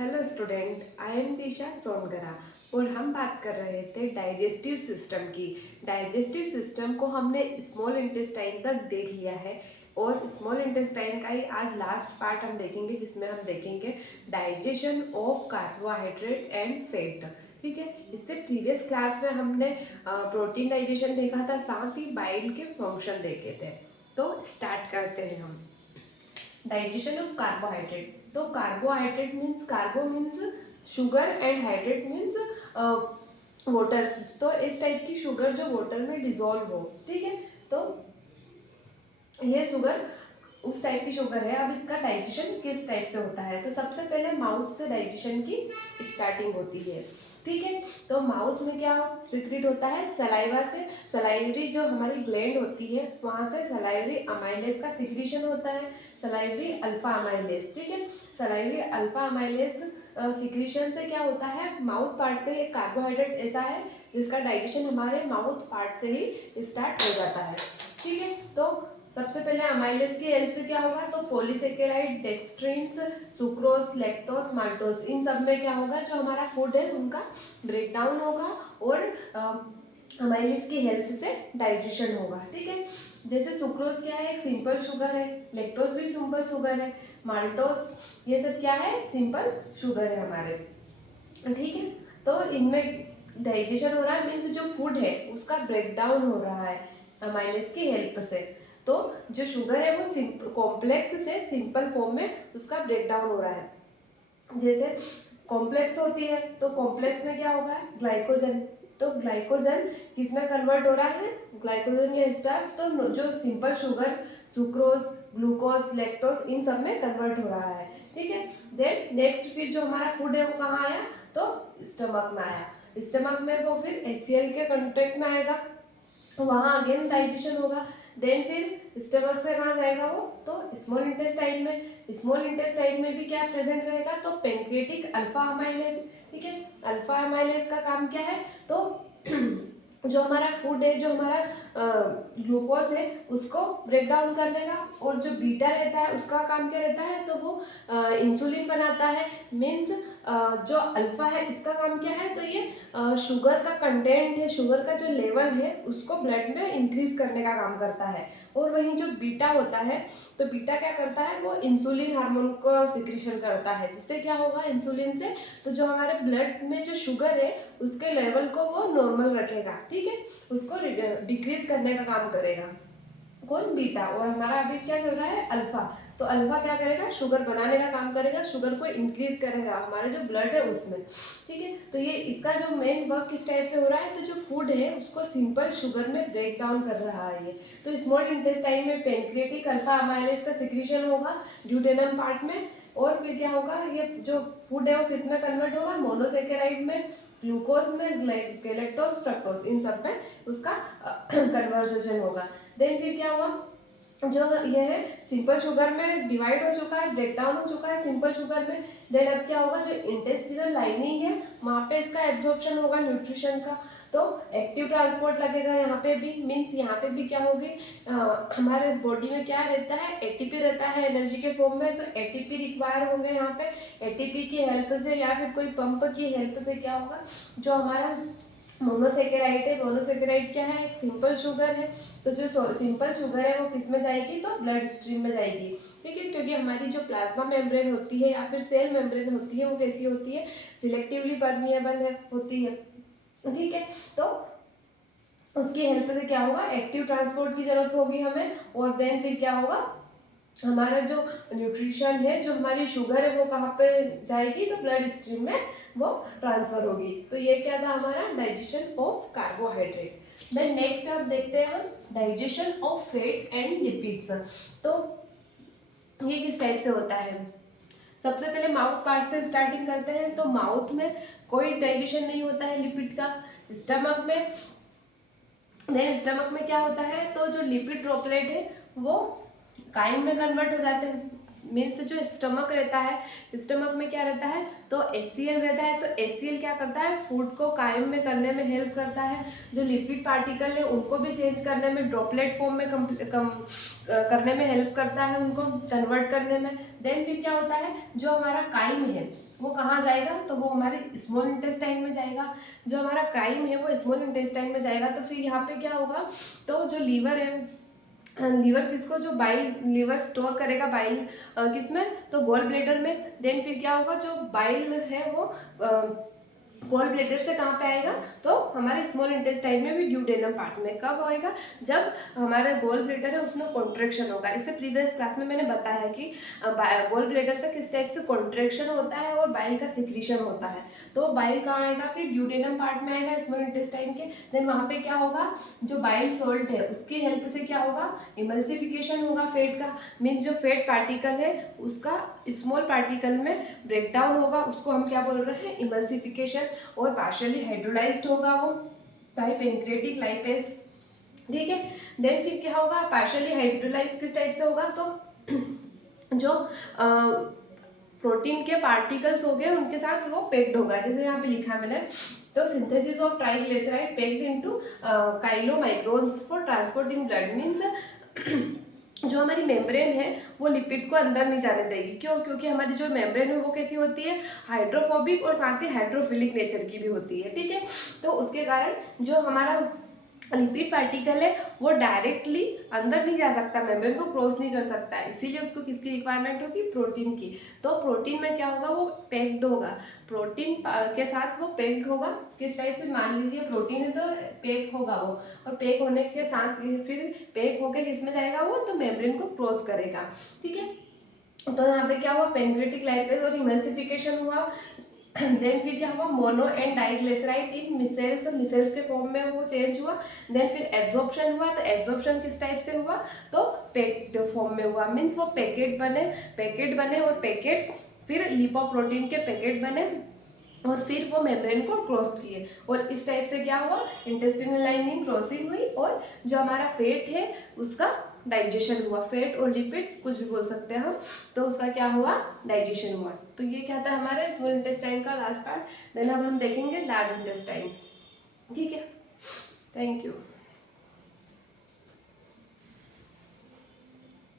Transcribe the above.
Hello student, I am दिशा सोनगरा और हम बात कर रहे थे डाइजेस्टिव सिस्टम की। डाइजेस्टिव सिस्टम को हमने स्मॉल इंटेस्टाइन तक देख लिया है और स्मॉल इंटेस्टाइन का ही आज लास्ट पार्ट हम देखेंगे, जिसमें हम देखेंगे digestion of carbohydrate and fat. ठीक है, इससे प्रीवियस क्लास में हमने प्रोटीन डाइजेशन देखा था, साथ ही बाइल के फंक्शन देखे थे। तो स्टार्ट करते हैं हम। Digestion of carbohydrate. तो carbohydrate means, carbo means sugar and hydrate means water. तो इस टाइप की शुगर जो वाटर में डिजोल्व हो, ठीक है। तो ये शुगर उस टाइप की शुगर है। अब इसका डाइजेशन किस टाइप से होता है, तो सबसे पहले माउथ से डाइजेशन की स्टार्टिंग होती है। ठीक है, तो माउथ में क्या सिक्रेट होता है, सलाइवा से। सलाइवरी जो हमारी ग्लैंड होती है, वहाँ से सलाइवरी अमाइलेज का सिक्रीशन होता है, सलाइवरी अल्फा अमाइलेज। ठीक है, सलाइवरी अल्फा अमाइलेज सिक्रीशन से क्या होता है, माउथ पार्ट से एक कार्बोहाइड्रेट ऐसा है जिसका डाइजेशन हमारे माउथ पार्ट से ही स्टार्ट हो जाता है। ठीक है, तो सबसे पहले अमाइलेज की हेल्प से क्या होगा, तो पॉलीसेकेराइड, डेक्सट्रिन्स, सुक्रोज, लैक्टोज, माल्टोज, इन सब में क्या होगा, जो हमारा फूड है उनका ब्रेकडाउन होगा और अमाइलेज की हेल्प से डाइजेशन होगा। ठीक है, जैसे सुक्रोज क्या है, एक सिंपल शुगर है, लैक्टोज भी सिंपल शुगर है, माल्टोज ये सब क्या है, सिंपल शुगर है हमारे। ठीक है, तो इनमें डाइजेशन हो रहा है, मीन्स जो फूड है उसका ब्रेकडाउन हो रहा है अमाइलेज की हेल्प से। तो जो शुगर है वो कॉम्प्लेक्स से सिंपल फॉर्म में उसका ब्रेकडाउन हो रहा है। जैसे कॉम्प्लेक्स होती है तो कॉम्प्लेक्स में क्या होगा, ग्लाइकोजन। तो ग्लाइकोजन किस में कन्वर्ट हो रहा है, ग्लाइकोजन या स्टार्च। तो जो simple sugar sucrose, glucose, lactose, इन सब में कन्वर्ट हो रहा है। ठीक है, देन नेक्स्ट फिर जो हमारा फूड है वो कहाँ आया, तो स्टमक में आया। स्टमक में वो फिर HCl के कंटेक्ट में आएगा, वहाँ अगेन डाइजेशन होगा। देन फिर स्टमक से कहाँ जाएगा वो, तो स्मॉल इंटेस्टाइन में। स्मॉल इंटेस्टाइन में भी क्या प्रेजेंट रहेगा, तो पेंक्रियाटिक अल्फा अमाइलेज। ठीक है, अल्फा अमाइलेज का काम क्या है, तो जो हमारा फूड है, जो हमारा ग्लूकोज है उसको ब्रेक डाउन कर देगा, और जो बीटा रहता है उसका काम क्या रहता है, तो वो इंसुलिन बनाता है। मीन्स जो अल्फा है इसका काम क्या है, तो ये शुगर का कंटेंट है, शुगर का जो लेवल है उसको ब्लड में इंक्रीज करने का काम करता है। और वहीं जो बीटा होता है, तो बीटा क्या करता है, वो इंसुलिन हार्मोन को सिक्रीशन करता है, जिससे क्या होगा, इंसुलिन से तो जो हमारे ब्लड में जो शुगर है उसके लेवल को वो नॉर्मल रखेगा। ठीक है, उसको डिक्रीज करने का काम करेगा कौन, बीटा। और हमारा अभी क्या चल रहा है, अल्फा। तो अल्फा क्या करेगा, शुगर बनाने का काम करेगा, शुगर को इंक्रीज करेगा हमारे जो ब्लड है उसमें। ठीक है, तो ये इसका जो मेन वर्क किस टाइप से हो रहा है, तो जो फूड है उसको सिंपल शुगर में ब्रेक डाउन कर रहा है ये। तो स्मॉल इंटेस्टाइन में पेनक्रियाटिक अल्फा अमाइलेज का सिक्रीशन होगा ड्यूटेनम पार्ट में, और फिर क्या होगा, ये जो फूड है वो किस में कन्वर्ट होगा, मोनोसेकेराइड में, ग्लूकोज में, लैक्टोज, फ्रक्टोज, इन सब में उसका कन्वर्सेशन होगा। देन फिर क्या हुआ, जो ये है सिंपल शुगर में डिवाइड हो चुका है, ब्रेक डाउन हो चुका है सिंपल शुगर में। देन अब क्या होगा, जो इंटेस्टिनल लाइनिंग है वहाँ पे इसका एब्जॉर्प्शन होगा न्यूट्रिशन का। तो एक्टिव ट्रांसपोर्ट लगेगा यहाँ पे भी, मीन्स यहाँ पे भी क्या होगी, हमारे बॉडी में क्या रहता है, एटीपी रहता है एनर्जी के फॉर्म में। तो एटीपी रिक्वायर होंगे यहाँ पे, एटीपी की हेल्प से या फिर कोई पंप की हेल्प से क्या होगा, जो हमारा मोनोसेकेराइड है, मोनोसेकेराइड क्या है, एक सिंपल शुगर है। तो जो सिंपल शुगर है वो किस में जाएगी, तो ब्लड स्ट्रीम में जाएगी। ठीक है, क्योंकि हमारी जो प्लाज्मा मेम्ब्रेन होती है या फिर सेल मेम्ब्रेन होती है वो कैसी होती है, सिलेक्टिवली परमिएबल है होती है। ठीक है, तो उसकी हेल्प से क्या होगा, एक्टिव ट्रांसपोर्ट की जरूरत होगी हमें। और देन फिर क्या होगा, हमारा जो न्यूट्रिशन है, जो हमारी शुगर है वो कहाँ पे जाएगी, तो ब्लड स्ट्रीम में वो ट्रांसफर होगी। तो ये क्या था हमारा digestion of carbohydrate. Then next अब देखते हैं हम digestion of fat and lipids. तो ये किस टाइप से होता है, सबसे पहले माउथ पार्ट से स्टार्टिंग करते हैं। तो माउथ में कोई डाइजेशन नहीं होता है लिपिड का। स्टमक में, देन स्टमक में क्या होता है, तो जो लिपिड ड्रॉपलेट है वो काइम में कन्वर्ट हो जाते हैं। मीन्स जो स्टमक रहता है, स्टमक में क्या रहता है, तो HCl रहता है। तो HCl क्या करता है, फूड को कायम में करने में हेल्प करता है। जो लिपिड पार्टिकल है उनको भी चेंज करने में, ड्रॉपलेट फॉर्म में करने में हेल्प करता है, उनको कन्वर्ट करने में। देन फिर क्या होता है, जो हमारा काइम है, वो कहाँ जाएगा, तो वो हमारे स्मॉल इंटेस्टाइन में जाएगा। जो हमारा काइम है वो स्मॉल इंटेस्टाइन में जाएगा। तो फिर यहाँ पे क्या होगा, तो जो लीवर है, लीवर किसको, जो बाइल, लीवर स्टोर करेगा बाइल किसमें, तो गॉल ब्लेडर में। देन फिर क्या होगा, जो बाइल है वो गॉल ब्लेडर से कहाँ पे आएगा, तो हमारे स्मॉल इंटेस्टाइन में भी ड्यूडेनम पार्ट में। कब होएगा, जब हमारा गॉल ब्लेडर है उसमें कॉन्ट्रेक्शन होगा। इससे प्रीवियस क्लास में मैंने बताया कि गॉल ब्लेडर का किस टाइप से कॉन्ट्रेक्शन होता है और बाइल का सिक्रीशन होता है। तो बाइल कहाँ आएगा, फिर ड्यूडेनम पार्ट में आएगा स्मॉल इंटेस्टाइन के। देन वहाँ पे क्या होगा, जो बाइल सॉल्ट है उसकी हेल्प से क्या होगा, इमल्सिफिकेशन होगा फैट का। मीन्स जो फैट पार्टिकल है उसका स्मॉल पार्टिकल में ब्रेकडाउन होगा, उसको हम क्या बोल रहे हैं, इमल्सिफिकेशन। और पार्शियली हाइड्रोलाइज्ड होगा वो बाय पेंक्रेटिक लाइपेज, ठीक है। देन फिर क्या होगा, पार्शियली हाइड्रोलाइज्ड किस टाइप से होगा, तो जो प्रोटीन के पार्टिकल्स हो गए उनके साथ वो पेक्ड होगा, जैसे यहाँ पे लिखा है मैंने। तो synthesis of triglyceride packed into chylomicrons for transport in blood. Means जो हमारी मेम्ब्रेन है वो लिपिड को अंदर नहीं जाने देगी। क्यों, क्योंकि हमारी जो मेम्ब्रेन है वो कैसी होती है, हाइड्रोफोबिक और साथ ही हाइड्रोफिलिक नेचर की भी होती है, ठीक है। तो उसके कारण जो हमारा लिपिड पार्टिकल है वो डायरेक्टली अंदर नहीं जा सकता, मेम्ब्रेन को क्रॉस नहीं कर सकता है, इसीलिए उसको किसकी रिक्वायरमेंट होगी, प्रोटीन की। तो प्रोटीन में क्या होगा, वो पैक्ड होगा, प्रोटीन के साथ वो पैक्ड होगा। किस टाइप से, मान लीजिए प्रोटीन है तो पैक होगा वो, और पैक होने के साथ फिर पैक होकर किस में जाएगा वो, तो मेम्ब्रेन को क्रॉस करेगा, ठीक है। तो यहाँ पे क्या हुआ, पेंक्रेटिक लाइपेज और इमल्सिफिकेशन हुआ। देन फिर क्या हुआ, mono and diglyceride in micelles, micelles के फॉर्म में वो चेंज हुआ। देन फिर एब्जॉर्प्शन हुआ, तो एब्जॉर्प्शन किस टाइप से हुआ, तो पैक्ड फॉर्म में हुआ। मीन्स वो पैकेट बने और पैकेट फिर लिपोप्रोटीन के पैकेट बने और फिर वो मेम्ब्रेन को क्रॉस किए, और इस टाइप से क्या हुआ, इंटेस्टिनल लाइनिंग क्रॉसिंग हुई और जो हमारा फैट है उसका डाइजेशन हुआ। फैट और लिपिड कुछ भी बोल सकते हैं हम, तो उसका क्या हुआ, डाइजेशन हुआ। तो ये क्या था हमारे स्मॉल इंटेस्टाइन का लास्ट पार्ट। देन अब हम देखेंगे लार्ज इंटेस्टाइन, ठीक है। Thank you.